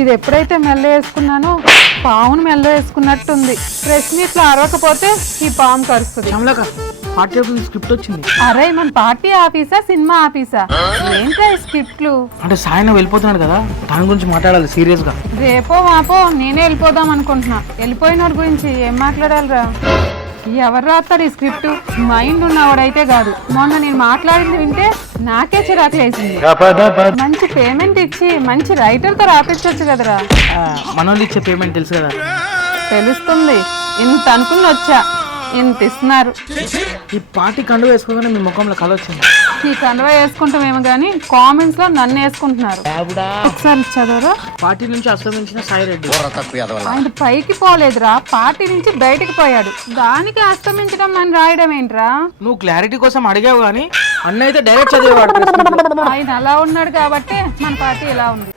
ఇది ఎప్పుడైతే మెల్ల వేసుకున్నానో పావును మెల్ల వేసుకున్నట్టుంది. ప్రెస్ మీట్ లో అరవకపోతే ఈ పాము కరుస్తుంది. పార్టీ స్క్రిప్ట్ వచ్చింది. అరే మన పార్టీ ఆఫీసా సినిమా ఆఫీసా? ఏంటా ఈ స్క్రిప్ట్లు? అంటే సాయన వెళ్ళిపోతున్నాడు కదా, దాని గురించి మాట్లాడాలి సీరియస్ గా. రేపో మాపో నేనే వెళ్ళిపోదాం అనుకుంటున్నా. వెళ్ళిపోయిన వాడి గురించి ఏం మాట్లాడాలిరా? ఎవరు రాస్తారు ఈ స్క్రిప్ట్? మైండ్ ఉన్నవాడైతే కాదు. మొన్న నేను మాట్లాడింది వింటే నాకే చిరాకు వేసింది. మంచి పేమెంట్ ఇచ్చి మంచి రైటర్ తో రాపించవచ్చు కదరా. మనోళ్ళు ఇచ్చే పేమెంట్ తెలుసు కదా. తెలుస్తుంది. ఇంత అనుకుని వచ్చా, ఇంత ఇస్తున్నారు. ఈ పార్టీ కండువ వేసుకోగానే మీ ముఖంలో కళ వచ్చింది. ఈ కండువా వేసుకుంటామేమో గానీ కామెంట్స్ లో నన్ను వేసుకుంటున్నారు. ఒకసారి చదవరా. పార్టీ నుంచి అస్తమించిన సాయిరెడ్డి ఆయన పైకి పోలేదురా, పార్టీ నుంచి బయటికి పోయాడు. దానికి అస్తమించడం అని రాయడం ఏంట్రా? నువ్వు క్లారిటీ కోసం అడిగావు కానీ అన్న అయితే డైరెక్ట్ చదివేవాడు. ఆయన అలా ఉన్నాడు కాబట్టి మన పార్టీ ఇలా ఉంది.